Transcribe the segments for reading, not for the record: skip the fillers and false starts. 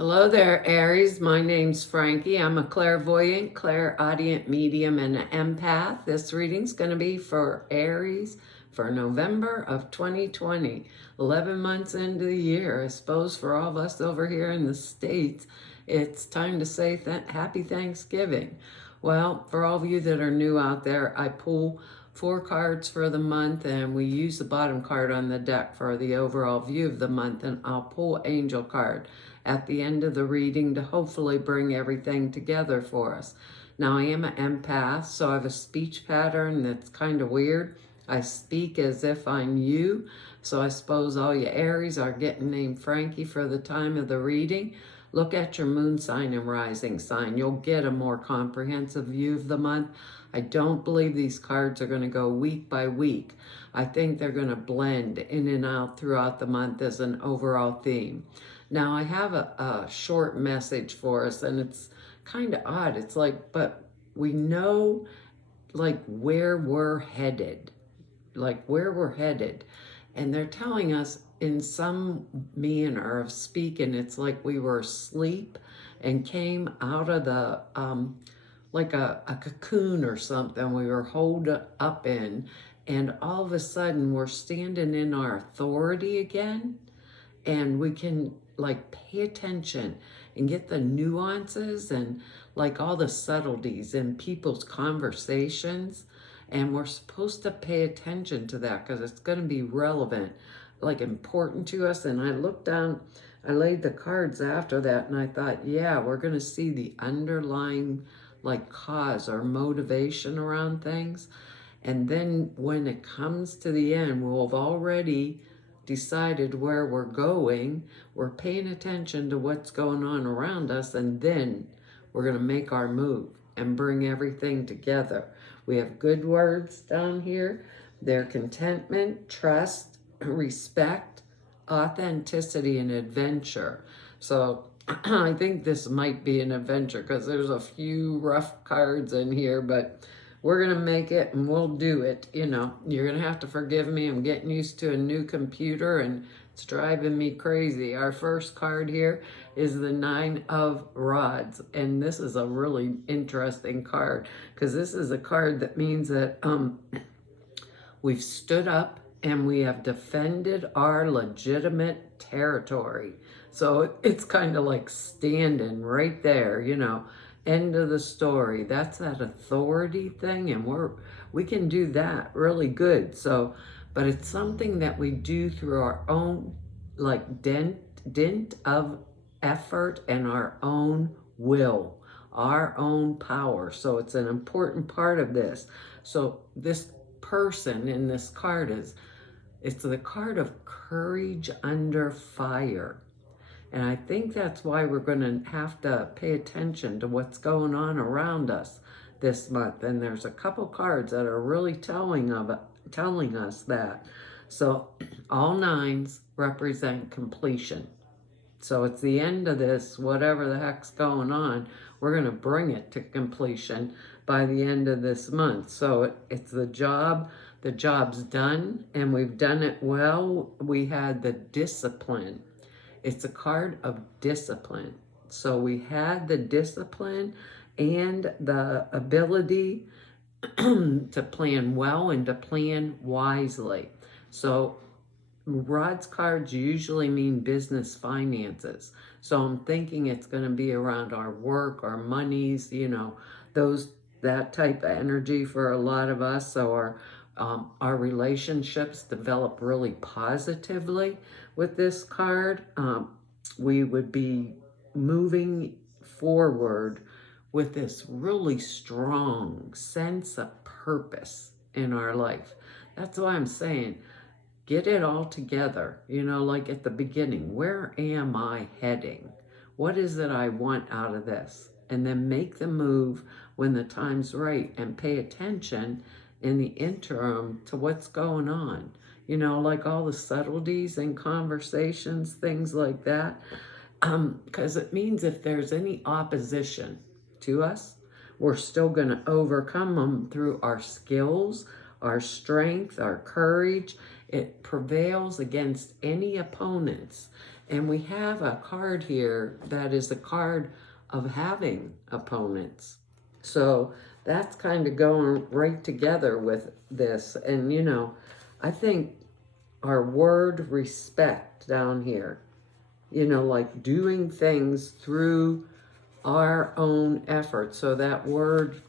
Hello there, Aries. My name's Frankie. I'm a clairvoyant, clairaudient medium, and an empath. This reading's going to be for Aries for November of 2020, 11 months into the year. I suppose for all of us over here in the States, it's time to say Happy Thanksgiving. Well, for all of you that are new out there, I pull 4 cards for the month, and we use the bottom card on the deck for the overall view of the month, and I'll pull Angel card at the end of the reading to hopefully bring everything together for us. Now, I am an empath, so I have a speech pattern that's kind of weird. I speak as if I'm you, so I suppose all you Aries are getting named Frankie for the time of the reading. Look at your moon sign and rising sign. You'll get a more comprehensive view of the month. I don't believe these cards are going to go week by week. I think they're going to blend in and out throughout the month as an overall theme. Now, I have a short message for us, and it's kind of odd. It's like, but we know, like, where we're headed. And they're telling us in some manner of speaking, it's like we were asleep and came out of the, like a cocoon or something we were holed up in. And all of a sudden, we're standing in our authority again. And we can like pay attention and get the nuances and like all the subtleties in people's conversations. And we're supposed to pay attention to that because it's going to be relevant, like important to us. And I looked down, I laid the cards after that, and I thought, yeah, we're going to see the underlying like cause or motivation around things. And then when it comes to the end, we'll have already decided where we're going. We're paying attention to what's going on around us, and then we're going to make our move and bring everything together. We have good words down here. They're contentment, trust, respect, authenticity, and adventure. So I think this might be an adventure because there's a few rough cards in here, but we're going to make it and we'll do it. You know, you're going to have to forgive me. I'm getting used to a new computer and it's driving me crazy. Our first card here is the 9 of Rods. And this is a really interesting card because this is a card that means that we've stood up and we have defended our legitimate territory. So it's kind of like standing right there, you know. End of the story. That's that authority thing, and we can do that really good. So, but it's something that we do through our own like dint of effort and our own will, our own power. So it's an important part of this. So this person in this card it's the card of courage under fire. And I think that's why we're going to have to pay attention to what's going on around us this month. And there's a couple cards that are really telling us that. So all 9s represent completion. So it's the end of this, whatever the heck's going on, we're going to bring it to completion by the end of this month. So it's the job's done, and we've done it well. We had the discipline. It's a card of discipline. So we had the discipline and the ability to plan well and to plan wisely. So Rod's cards usually mean business finances. So I'm thinking it's going to be around our work, our monies, you know, that type of energy for a lot of us. So our relationships develop really positively with this card. We would be moving forward with this really strong sense of purpose in our life. That's why I'm saying, get it all together, you know, like at the beginning. Where am I heading? What is it I want out of this? And then make the move when the time's right and pay attention in the interim to what's going on. You know, like all the subtleties in conversations, things like that. Because it means if there's any opposition to us, we're still going to overcome them through our skills, our strength, our courage. It prevails against any opponents. And we have a card here that is a card of having opponents. So that's kind of going right together with this. And, you know, I think our word respect down here, you know, like doing things through our own effort. So that word,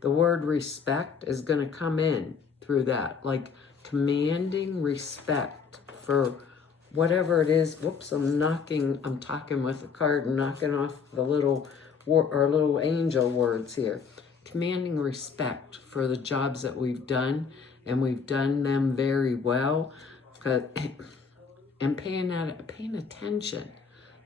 the word respect is going to come in through that, like commanding respect for whatever it is. Whoops, I'm talking with the card and knocking off the little, our little angel words here. Commanding respect for the jobs that we've done, and we've done them very well. And paying attention.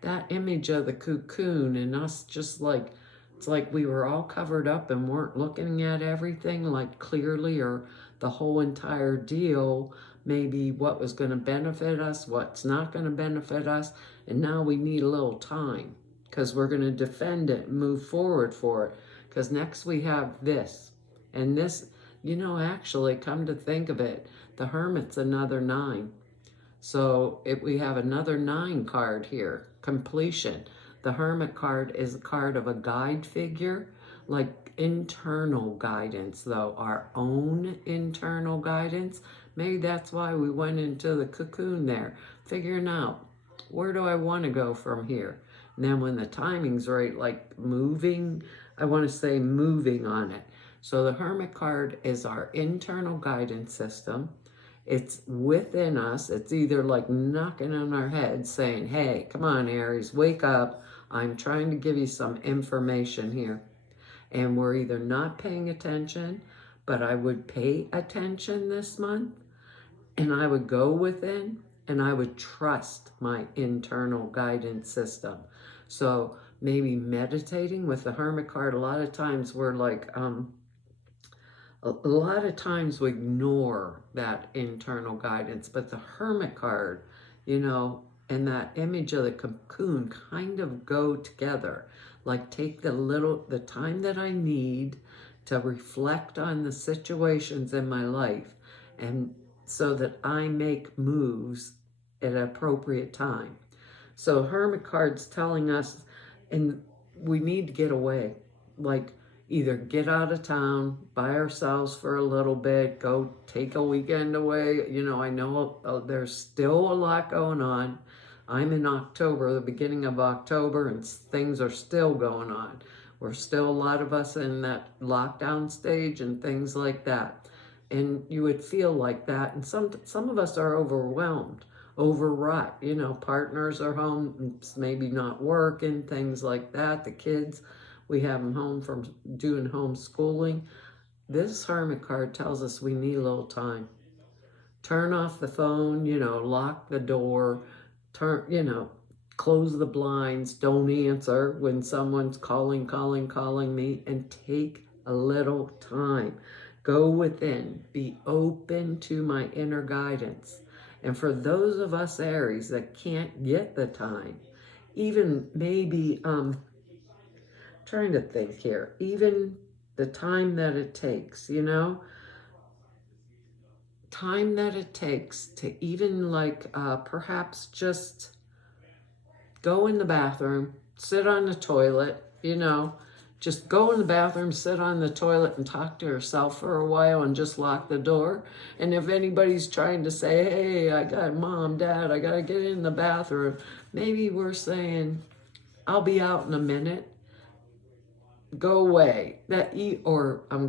That image of the cocoon and us just like, it's like we were all covered up and weren't looking at everything like clearly, or the whole entire deal, maybe what was going to benefit us, what's not going to benefit us. And now we need a little time because we're going to defend it and move forward for it. Because next we have this. And this, you know, actually, come to think of it, the Hermit's another 9. So if we have another 9 card here, completion. The Hermit card is a card of a guide figure, like internal guidance though, our own internal guidance. Maybe that's why we went into the cocoon there, figuring out, where do I want to go from here? And then when the timing's right, like moving, I want to say moving on it. So the Hermit card is our internal guidance system. It's within us. It's either like knocking on our head saying, hey, come on, Aries, wake up. I'm trying to give you some information here. And we're either not paying attention, but I would pay attention this month, and I would go within, and I would trust my internal guidance system. So maybe meditating with the Hermit card, a lot of times we're like, a lot of times we ignore that internal guidance, but the Hermit card, you know, and that image of the cocoon kind of go together. Like take the time that I need to reflect on the situations in my life, and so that I make moves at an appropriate time. So Hermit card's telling us, and we need to get away, like either get out of town by ourselves for a little bit, go take a weekend away. You know, I know there's still a lot going on. I'm in October, the beginning of October, and things are still going on. We're still, a lot of us, in that lockdown stage and things like that. And you would feel like that. And some of us are overwhelmed, overwrought. You know, partners are home, maybe not working, things like that. The kids, we have them home from doing homeschooling. This Hermit card tells us we need a little time. Turn off the phone, you know, lock the door, you know, close the blinds, don't answer when someone's calling me, and take a little time. Go within, be open to my inner guidance. And for those of us Aries that can't get the time, even maybe, trying to think here, even the time that it takes, you know, time that it takes to even like perhaps just go in the bathroom, sit on the toilet, you know, just go in the bathroom, sit on the toilet and talk to yourself for a while and just lock the door. And if anybody's trying to say, hey, I got mom, dad, I got to get in the bathroom, maybe we're saying, I'll be out in a minute. Go away. Or I'm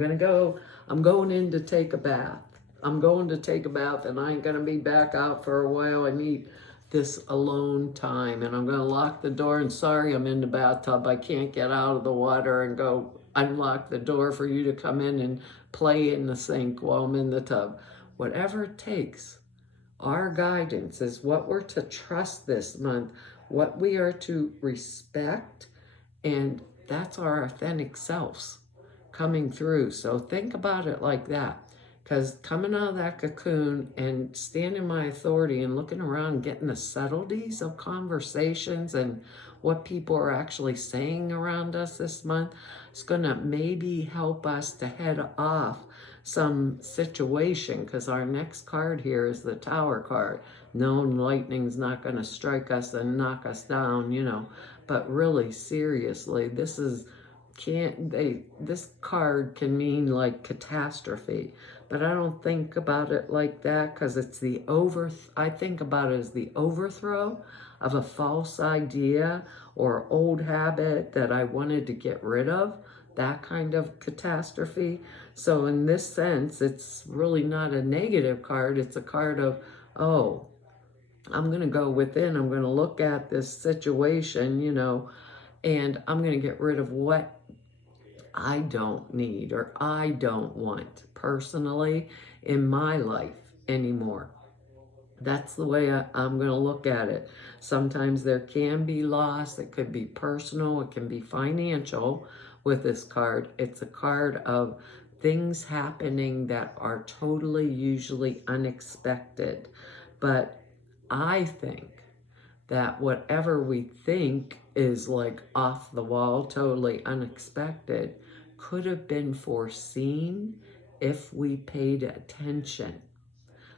going in to take a bath. I'm going to take a bath and I ain't going to be back out for a while. I need this alone time, and I'm going to lock the door, and sorry, I'm in the bathtub. I can't get out of the water and go unlock the door for you to come in and play in the sink while I'm in the tub. Whatever it takes, our guidance is what we're to trust this month, what we are to respect, and that's our authentic selves coming through. So think about it like that. Because coming out of that cocoon and standing my authority and looking around, getting the subtleties of conversations and what people are actually saying around us this month, it's going to maybe help us to head off some situation, because our next card here is the Tower card. knowing lightning's not going to strike us and knock us down, you know. But really, seriously, this card can mean like catastrophe, but I don't think about it like that, because it's I think about it as the overthrow of a false idea or old habit that I wanted to get rid of, that kind of catastrophe. So in this sense, it's really not a negative card. It's a card of, oh, I'm going to go within, I'm going to look at this situation, you know, and I'm going to get rid of what I don't need or I don't want personally in my life anymore. That's the way I'm going to look at it. Sometimes there can be loss. It could be personal. It can be financial with this card. It's a card of things happening that are totally usually unexpected. But I think that whatever we think is like off the wall, totally unexpected, could have been foreseen if we paid attention,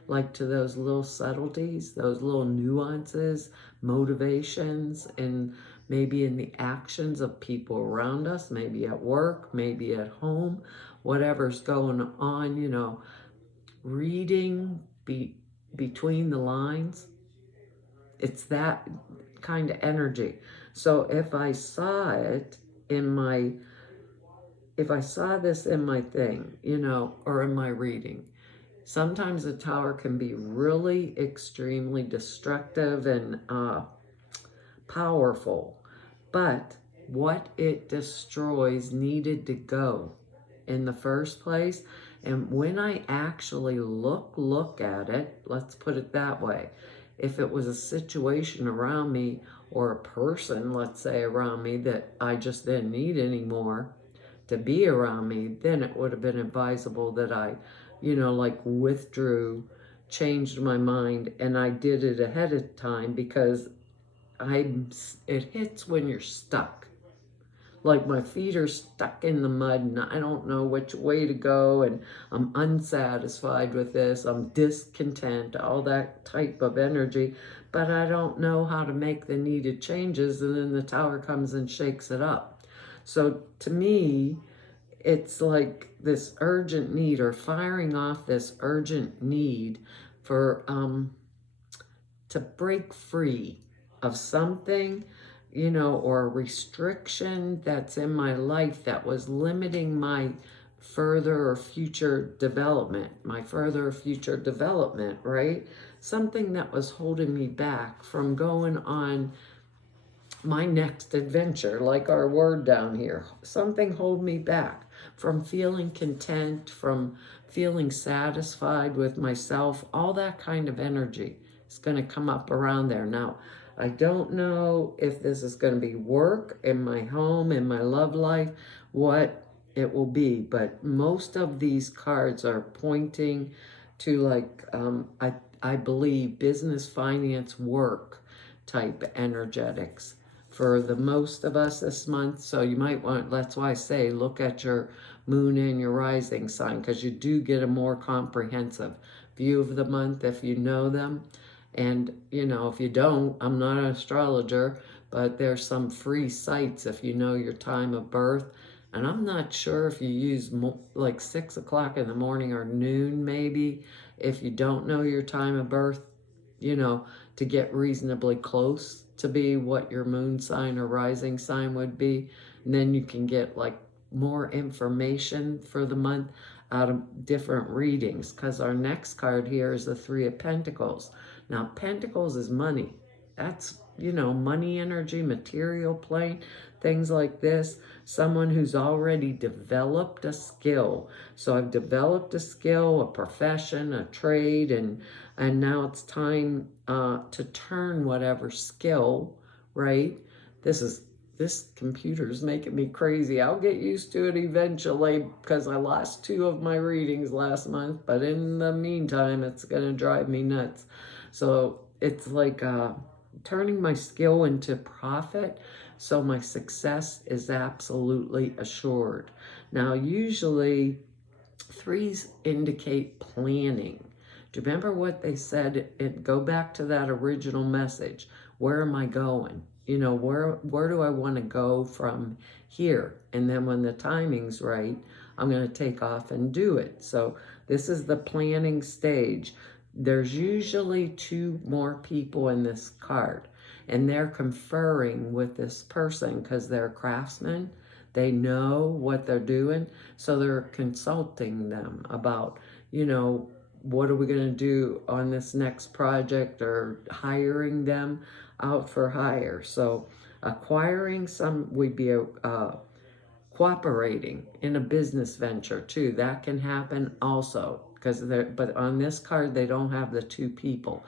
like to those little subtleties, those little nuances, motivations, and maybe in the actions of people around us, maybe at work, maybe at home, whatever's going on, you know, reading between the lines. It's that kind of energy. So if I saw this in my thing, you know, or in my reading, sometimes the tower can be really extremely destructive and powerful, but what it destroys needed to go in the first place. And when I actually look at it, let's put it that way, if it was a situation around me or a person, let's say, around me that I just didn't need anymore to be around me, then it would have been advisable that I, you know, like withdrew, changed my mind, and I did it ahead of time, because it hits when you're stuck. Like my feet are stuck in the mud and I don't know which way to go, and I'm unsatisfied with this, I'm discontent, all that type of energy, but I don't know how to make the needed changes, and then the tower comes and shakes it up. So to me, it's like this urgent need, or firing off this urgent need for to break free of something, you know, or a restriction that's in my life that was limiting my further or future development, right? Something that was holding me back from going on my next adventure, like our word down here. Something hold me back from feeling content, from feeling satisfied with myself. All that kind of energy is going to come up around there. Now, I don't know if this is going to be work, in my home, in my love life, what it will be, but most of these cards are pointing to like, I believe business, finance, work type energetics for the most of us this month. So you might want, that's why I say look at your moon and your rising sign, because you do get a more comprehensive view of the month if you know them. And, you know, if you don't, I'm not an astrologer, but there's some free sites if you know your time of birth. And I'm not sure if you use like 6 o'clock in the morning or noon, maybe, if you don't know your time of birth, you know, to get reasonably close to be what your moon sign or rising sign would be. And then you can get like more information for the month out of different readings, because our next card here is the 3 of Pentacles. Now, Pentacles is money. That's, you know, money energy, material plane, things like this. Someone who's already developed a skill. So I've developed a skill, a profession, a trade, and now it's time to turn whatever skill, right? This computer's making me crazy. I'll get used to it eventually, because I lost 2 of my readings last month, but in the meantime, it's gonna drive me nuts. So it's like turning my skill into profit, so my success is absolutely assured. Now, usually 3s indicate planning, Do you remember what they said? Go back to that original message. Where am I going? You know, where do I want to go from here? And then when the timing's right, I'm going to take off and do it. So this is the planning stage. There's usually 2 more people in this card, and they're conferring with this person because they're craftsmen. They know what they're doing, so they're consulting them about, you know, what are we going to do on this next project, or hiring them out for hire. So acquiring some, we'd be cooperating in a business venture too. That can happen also, because but on this card they don't have the 2 people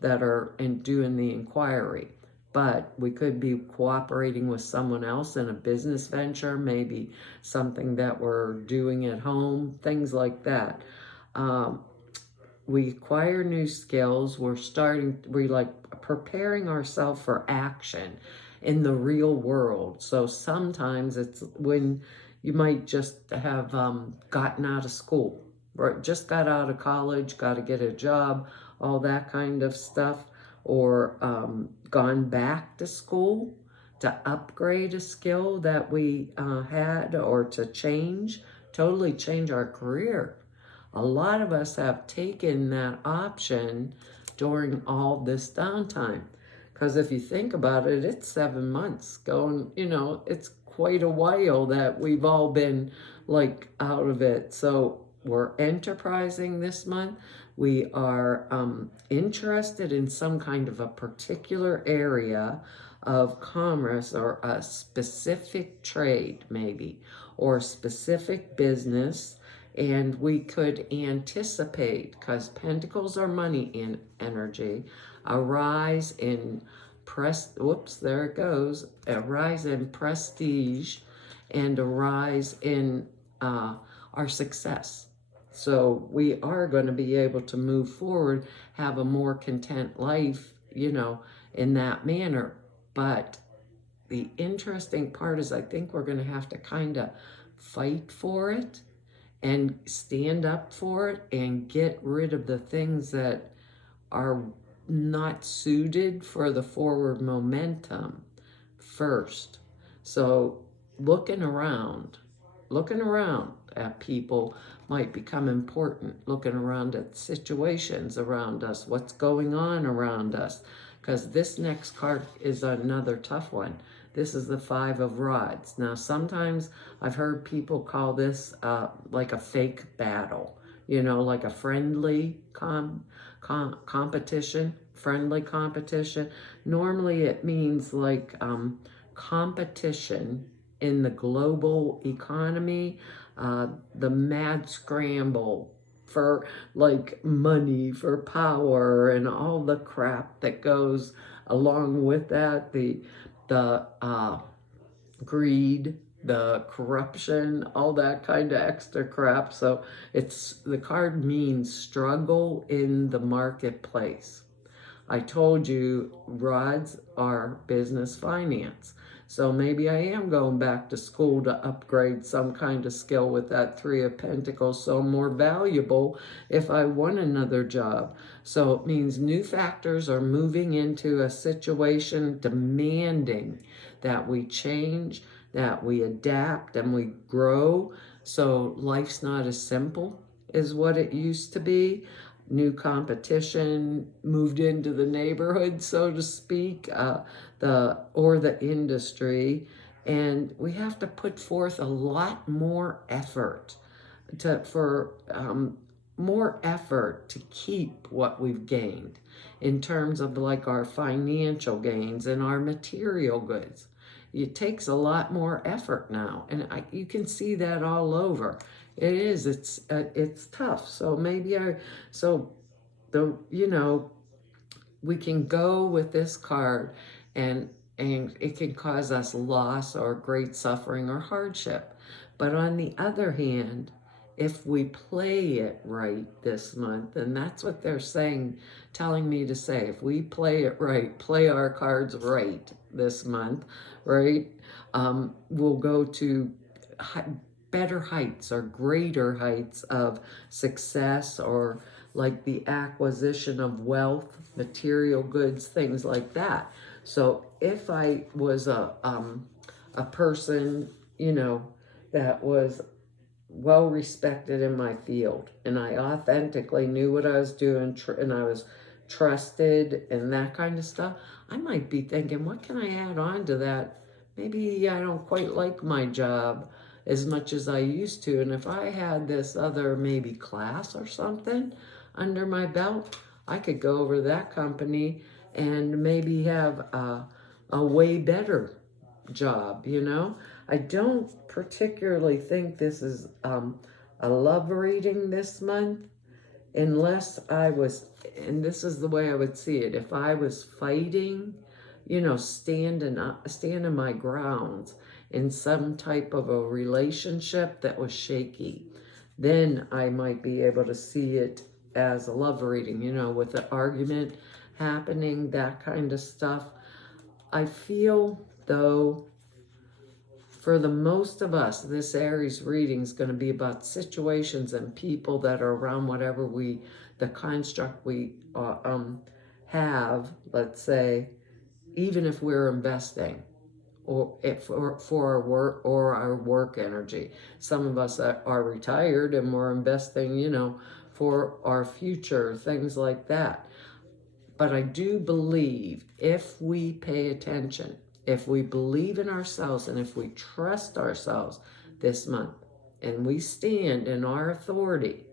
that are doing the inquiry. But we could be cooperating with someone else in a business venture, maybe something that we're doing at home, things like that. We acquire new skills. We like preparing ourselves for action in the real world. So sometimes it's when you might just have gotten out of school, or just got out of college, got to get a job, all that kind of stuff, or gone back to school to upgrade a skill that we had, or to totally change our career. A lot of us have taken that option during all this downtime. Because if you think about it, it's 7 months going, you know, it's quite a while that we've all been like out of it. So we're enterprising this month. We are interested in some kind of a particular area of commerce, or a specific trade maybe, or specific business. And we could anticipate, because pentacles are money in energy, a rise in a rise in prestige, and a rise in our success. So we are going to be able to move forward, have a more content life, you know, in that manner. But the interesting part is, I think we're going to have to kind of fight for it and stand up for it and get rid of the things that are not suited for the forward momentum first. So looking around at people might become important. Looking around at situations around us, what's going on around us, because this next card is another tough one. This is the 5 of Rods. Now, sometimes I've heard people call this like a fake battle, you know, like a friendly competition, friendly competition. Normally it means like competition in the global economy, the mad scramble for like money, for power, and all the crap that goes along with that, the greed, the corruption, all that kind of extra crap. So the card means struggle in the marketplace. I told you rods are business finance. So maybe I am going back to school to upgrade some kind of skill with that 3 of Pentacles, so I'm more valuable if I want another job. So it means new factors are moving into a situation demanding that we change, that we adapt, and we grow. So life's not as simple as what it used to be. New competition moved into the neighborhood, so to speak, the industry, and we have to put forth a lot more effort more effort to keep what we've gained in terms of like our financial gains and our material goods. It takes a lot more effort now, and you can see that all over. It is. It's tough. So we can go with this card, and it can cause us loss or great suffering or hardship. But on the other hand, if we play it right this month, and that's what they're telling me to say, if we play it right, play our cards right this month, right, we'll go to better heights or greater heights of success, or like the acquisition of wealth, material goods, things like that. So if I was a person, you know, that was well respected in my field, and I authentically knew what I was doing, and I was trusted and that kind of stuff, I might be thinking, what can I add on to that? Maybe I don't quite like my job as much as I used to, and if I had this other maybe class or something under my belt, I could go over to that company and maybe have a way better job, you know? I don't particularly think this is a love reading this month, unless I was, and this is the way I would see it, if I was fighting, you know, standing my grounds in some type of a relationship that was shaky, then I might be able to see it as a love reading, you know, with an argument happening, that kind of stuff. I feel, though, for the most of us, this Aries reading is going to be about situations and people that are around whatever the construct we have, let's say, even if we're investing, or for our work, or our work energy. Some of us are retired and we're investing, you know, for our future, things like that. But I do believe if we pay attention, if we believe in ourselves, and if we trust ourselves this month, and we stand in our authority,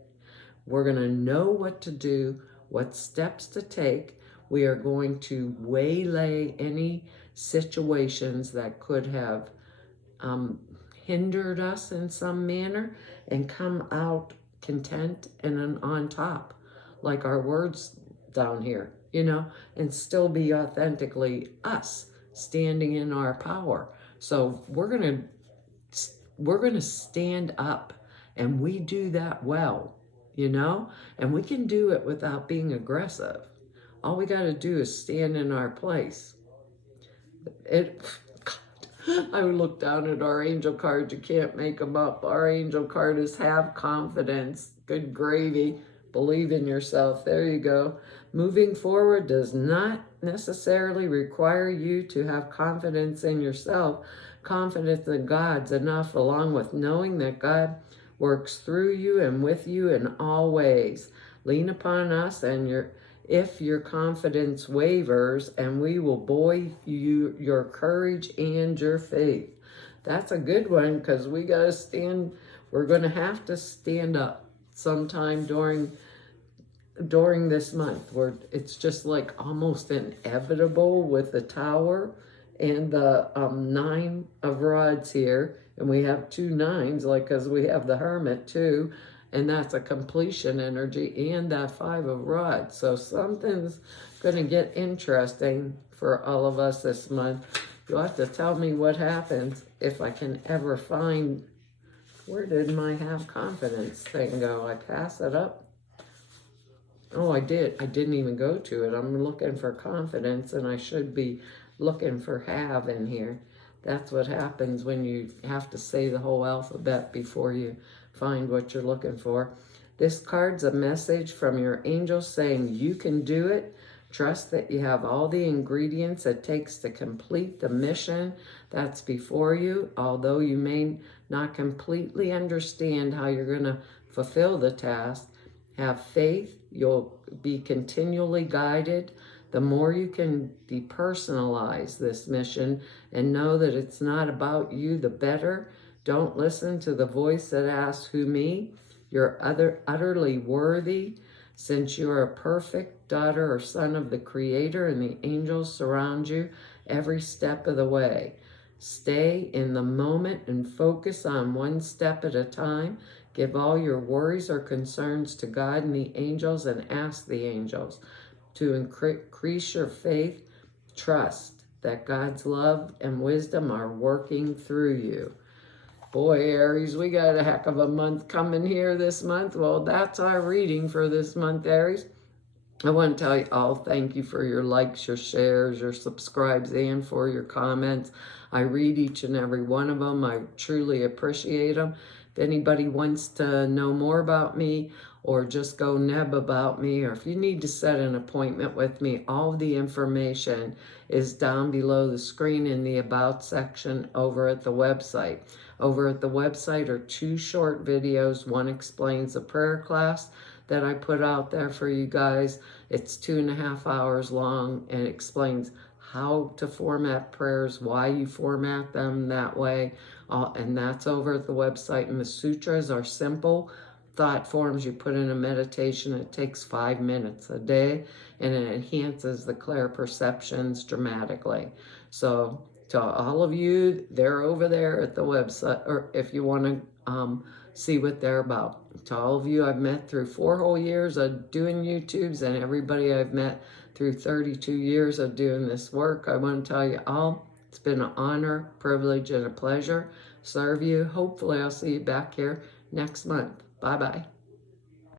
we're going to know what to do, what steps to take. We are going to waylay any situations that could have hindered us in some manner, and come out content and on top, like our words down here, you know, and still be authentically us, standing in our power. So we're gonna stand up, and we do that well, you know, and we can do it without being aggressive. All we got to do is stand in our place. I would look down at our angel cards. You can't make them up. Our angel card is have confidence. Good gravy. Believe in yourself. There you go. Moving forward does not necessarily require you to have confidence in yourself. Confidence in God's enough, along with knowing that God works through you and with you in all ways. Lean upon us, and if your confidence wavers, and we will buoy you, your courage and your faith. That's a good one, because we got to stand. We're going to have to stand up sometime during this month, where it's just like almost inevitable with the Tower and the 9 of Rods here, and we have 2 9s, like, because we have the Hermit too, and that's a completion energy, and that 5 of Rods. So something's going to get interesting for all of us this month. You'll have to tell me what happens if I can ever find, where did my have confidence thing go? I pass it up. Oh, I did. I didn't even go to it. I'm looking for confidence, and I should be looking for have in here. That's what happens when you have to say the whole alphabet before you find what you're looking for. This card's a message from your angels saying you can do it. Trust that you have all the ingredients it takes to complete the mission that's before you. Although you may not completely understand how you're going to fulfill the task, have faith. You'll be continually guided. The more you can depersonalize this mission and know that it's not about you, the better. Don't listen to the voice that asks, who me? You're utterly worthy, since you're a perfect daughter or son of the Creator, and the angels surround you every step of the way. Stay in the moment and focus on one step at a time. Give all your worries or concerns to God and the angels, and ask the angels to increase your faith. Trust that God's love and wisdom are working through you. Boy, Aries, we got a heck of a month coming here this month. Well, that's our reading for this month, Aries. I want to tell you all, thank you for your likes, your shares, your subscribes, and for your comments. I read each and every one of them. I truly appreciate them. If anybody wants to know more about me, or just go neb about me, or if you need to set an appointment with me, all the information is down below the screen in the About section over at the website. Over at the website are 2 short videos. One explains the prayer class that I put out there for you guys. It's 2.5 hours long and explains how to format prayers, why you format them that way, and that's over at the website. And the sutras are simple thought forms you put in a meditation. It takes 5 minutes a day, and it enhances the clear perceptions dramatically. So to all of you, they're over there at the website, or if you want to see what they're about. To all of you I've met through 4 whole years of doing YouTubes, and everybody I've met through 32 years of doing this work, I want to tell you all, it's been an honor, privilege, and a pleasure serve you. Hopefully I'll see you back here next month. Bye-bye.